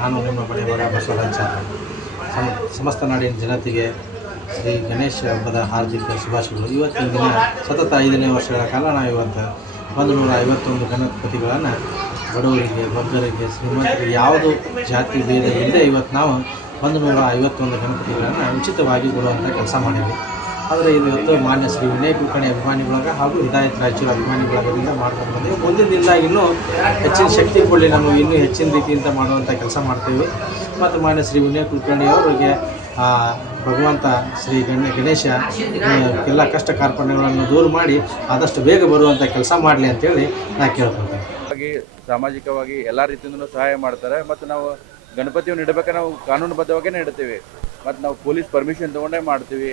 ನಾನು ನಿಮ್ಮ ಬಡೆಯವರ ಬಸವರಾಜ. ಸಮಸ್ತ ನಾಡಿನ ಜನತೆಗೆ ಶ್ರೀ ಗಣೇಶ ಹಬ್ಬದ ಹಾರ್ದಿಕ ಶುಭಾಶಯಗಳು. ಇವತ್ತಿನ ದಿನ ಸತತ 5ನೇ ವರ್ಷಗಳ ಕಾಲ ನಾವು ಇವತ್ತು 151 ಗಣಪತಿಗಳನ್ನು ಬಡವರಿಗೆ, ಬಗ್ಗರಿಗೆ, ಶ್ರೀಮಂತರಿಗೆ ಯಾವುದು ಜಾತಿ ಭೇದ ಇಲ್ಲದೆ ಇವತ್ತು ನಾವು 151 ಗಣಪತಿಗಳನ್ನು ಉಚಿತವಾಗಿ ಕೊಡುವಂಥ ಕೆಲಸ ಮಾಡಿದ್ವಿ. ಆದರೆ ಇದು ಇವತ್ತು ಮಾನ್ಯ ಶ್ರೀ ವಿನಯ್ ಕುಲಕರ್ಣಿ ಅಭಿಮಾನಿಗಳಾಗ ಹಾಗೂ ಹಿದಾಯತ್ ರಾಯಚೂರು ಅಭಿಮಾನಿಗಳಾಗೋದ್ರಿಂದ ಮಾಡ್ಕೊಂಡು ಬಂದೀವಿ. ಮುಂದಿನ ದಿನ ಇನ್ನೂ ಹೆಚ್ಚಿನ ಶಕ್ತಿ ಕೊಡಲಿ, ನಾವು ಇನ್ನೂ ಹೆಚ್ಚಿನ ರೀತಿಯಿಂದ ಮಾಡುವಂಥ ಕೆಲಸ ಮಾಡ್ತೀವಿ. ಮತ್ತು ಮಾನ್ಯ ಶ್ರೀ ವಿನಯ್ ಕುಲಕರ್ಣಿ ಅವರಿಗೆ ಭಗವಂತ ಶ್ರೀ ಗಣೇಶ ಎಲ್ಲ ಕಷ್ಟ ಕಾರ್ಪಣ್ಯಗಳನ್ನು ದೂರ ಮಾಡಿ ಆದಷ್ಟು ಬೇಗ ಬರುವಂಥ ಕೆಲಸ ಮಾಡಲಿ ಅಂತೇಳಿ ನಾನು ಕೇಳ್ಕೊಳ್ತೇನೆ. ಸಾಮಾಜಿಕವಾಗಿ ಎಲ್ಲ ರೀತಿಯಿಂದಲೂ ಸಹಾಯ ಮಾಡ್ತಾರೆ. ಮತ್ತು ನಾವು ಗಣಪತಿಯನ್ನು ಇಡಬೇಕಾದ್ರೆ ನಾವು ಕಾನೂನುಬದ್ಧವಾಗೇ ಇಡ್ತೀವಿ. ಮತ್ತು ನಾವು ಪೊಲೀಸ್ ಪರ್ಮಿಷನ್ ತೊಗೊಂಡೇ ಮಾಡ್ತೀವಿ,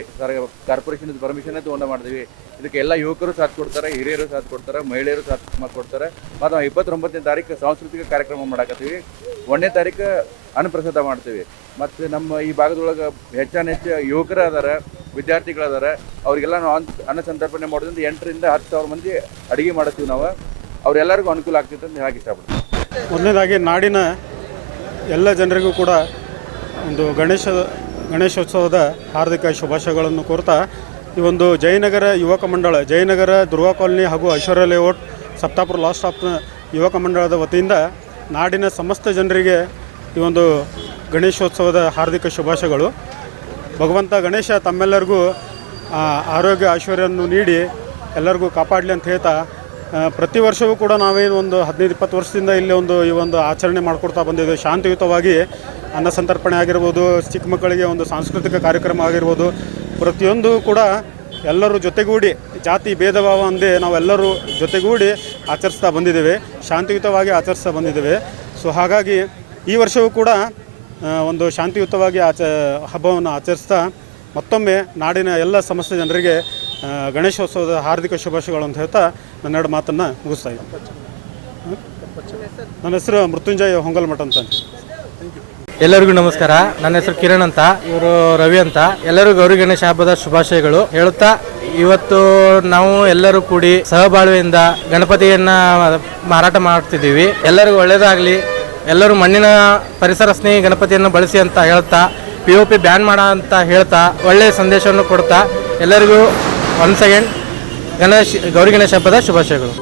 ಕಾರ್ಪೊರೇಷನ್ ಪರ್ಮಿಷನ್ನೇ ತೊಗೊಂಡೇ ಮಾಡ್ತೀವಿ. ಇದಕ್ಕೆ ಎಲ್ಲ ಯುವಕರು ಸಾಥ್ ಕೊಡ್ತಾರೆ, ಹಿರಿಯರು ಸಾಥ್ ಕೊಡ್ತಾರೆ, ಮಹಿಳೆಯರು ಸಾಥ್ ಕೊಡ್ತಾರೆ. ಮತ್ತು ನಾವು 29ನೇ ತಾರೀಕು ಸಾಂಸ್ಕೃತಿಕ ಕಾರ್ಯಕ್ರಮ ಮಾಡಕತ್ತೀವಿ. 1ನೇ ತಾರೀಕು ಅನ್ನಪ್ರಸಾದ ಮಾಡ್ತೀವಿ. ಮತ್ತು ನಮ್ಮ ಈ ಭಾಗದೊಳಗೆ ಹೆಚ್ಚು ಯುವಕರು ಅದಾರೆ, ವಿದ್ಯಾರ್ಥಿಗಳದಾರೆ. ಅವರಿಗೆಲ್ಲ ನಾವು ಅನ್ನ ಸಂತರ್ಪಣೆ ಮಾಡೋದ್ರಿಂದ 8ರಿಂದ 10,000 ಮಂದಿ ಅಡುಗೆ ಮಾಡ್ತೀವಿ. ನಾವು ಅವರೆಲ್ಲರಿಗೂ ಅನುಕೂಲ ಆಗ್ತಿತ್ತು ಅಂತ ಹೇಳಕ್ಕೆ ಇಷ್ಟಪಡ್ತೀವಿ. ಮೊದಲನೇದಾಗಿ ನಾಡಿನ ಎಲ್ಲ ಜನರಿಗೂ ಕೂಡ ಒಂದು ಗಣೇಶೋತ್ಸವದ ಹಾರ್ದಿಕ ಶುಭಾಶಯಗಳನ್ನು ಕೋರ್ತಾ, ಈ ಒಂದು ಜಯನಗರ ಯುವಕ ಮಂಡಳ, ಜಯನಗರ ದುರ್ಗಾ ಕಾಲನಿ ಹಾಗೂ ಐಶ್ವರ್ಯ ಲೇಔಟ್ ಸಪ್ತಾಪುರ ಲಾಸ್ಟ್ ಸ್ಟಾಪ್ನ ಯುವಕ ಮಂಡಳದ ವತಿಯಿಂದ ನಾಡಿನ ಸಮಸ್ತ ಜನರಿಗೆ ಈ ಒಂದು ಗಣೇಶೋತ್ಸವದ ಹಾರ್ದಿಕ ಶುಭಾಶಯಗಳು. ಭಗವಂತ ಗಣೇಶ ತಮ್ಮೆಲ್ಲರಿಗೂ ಆರೋಗ್ಯ ಐಶ್ವರ್ಯವನ್ನು ನೀಡಿ ಎಲ್ಲರಿಗೂ ಕಾಪಾಡಲಿ ಅಂತ ಹೇಳ್ತಾ, ಪ್ರತಿ ವರ್ಷವೂ ಕೂಡ ನಾವೇನು ಒಂದು 15-20 ವರ್ಷದಿಂದ ಇಲ್ಲಿ ಈ ಒಂದು ಆಚರಣೆ ಮಾಡಿಕೊಡ್ತಾ ಬಂದಿದ್ದೇವೆ. ಶಾಂತಿಯುತವಾಗಿ ಅನ್ನ ಸಂತರ್ಪಣೆ ಆಗಿರ್ಬೋದು, ಚಿಕ್ಕ ಮಕ್ಕಳಿಗೆ ಒಂದು ಸಾಂಸ್ಕೃತಿಕ ಕಾರ್ಯಕ್ರಮ ಆಗಿರ್ಬೋದು, ಪ್ರತಿಯೊಂದು ಕೂಡ ಎಲ್ಲರೂ ಜೊತೆಗೂಡಿ, ಜಾತಿ ಭೇದ ಭಾವ ಅಂದೇ ನಾವೆಲ್ಲರೂ ಜೊತೆಗೂಡಿ ಆಚರಿಸ್ತಾ ಬಂದಿದ್ದೇವೆ, ಶಾಂತಿಯುತವಾಗಿ ಆಚರಿಸ್ತಾ ಬಂದಿದ್ದೇವೆ. ಸೊ ಹಾಗಾಗಿ ಈ ವರ್ಷವೂ ಕೂಡ ಒಂದು ಶಾಂತಿಯುತವಾಗಿ ಹಬ್ಬವನ್ನು ಆಚರಿಸ್ತಾ ಮತ್ತೊಮ್ಮೆ ನಾಡಿನ ಎಲ್ಲ ಸಮಸ್ತ ಜನರಿಗೆ ಗಣೇಶೋತ್ಸವದ ಹಾರ್ದಿಕ ಶುಭಾಶಯಗಳು ಅಂತ ಹೇಳ್ತಾ ನನ್ನೆರಡು ಮಾತನ್ನು ಮುಗಿಸ್ತಾ ಇದ್ದೀನಿ. ನನ್ನ ಹೆಸರು ಮೃತ್ಯುಂಜಯ ಹೊಂಗಲ್ಮಠ ಅಂತ. ಎಲ್ಲರಿಗೂ ನಮಸ್ಕಾರ. ನನ್ನ ಹೆಸರು ಕಿರಣ್ ಅಂತ, ಇವರು ರವಿ ಅಂತ. ಎಲ್ಲರಿಗೂ ಗೌರಿ ಗಣೇಶ ಹಬ್ಬದ ಶುಭಾಶಯಗಳು ಹೇಳುತ್ತಾ, ಇವತ್ತು ನಾವು ಎಲ್ಲರೂ ಕೂಡಿ ಸಹಬಾಳ್ವೆಯಿಂದ ಗಣಪತಿಯನ್ನ ಮಾರಾಟ ಮಾಡ್ತಿದ್ದೀವಿ. ಎಲ್ಲರಿಗೂ ಒಳ್ಳೇದಾಗಲಿ, ಎಲ್ಲರೂ ಮಣ್ಣಿನ ಪರಿಸರ ಸ್ನೇಹಿ ಗಣಪತಿಯನ್ನು ಬಳಸಿ ಅಂತ ಹೇಳ್ತಾ, POP ಬ್ಯಾನ್ ಮಾಡ ಅಂತ ಹೇಳ್ತಾ ಒಳ್ಳೆಯ ಸಂದೇಶವನ್ನು ಕೊಡ್ತಾ ಎಲ್ಲರಿಗೂ ಒನ್ಸ್ ಅಗೇನ್ ಗೌರಿ ಗಣೇಶ ಹಬ್ಬದ ಶುಭಾಶಯಗಳು.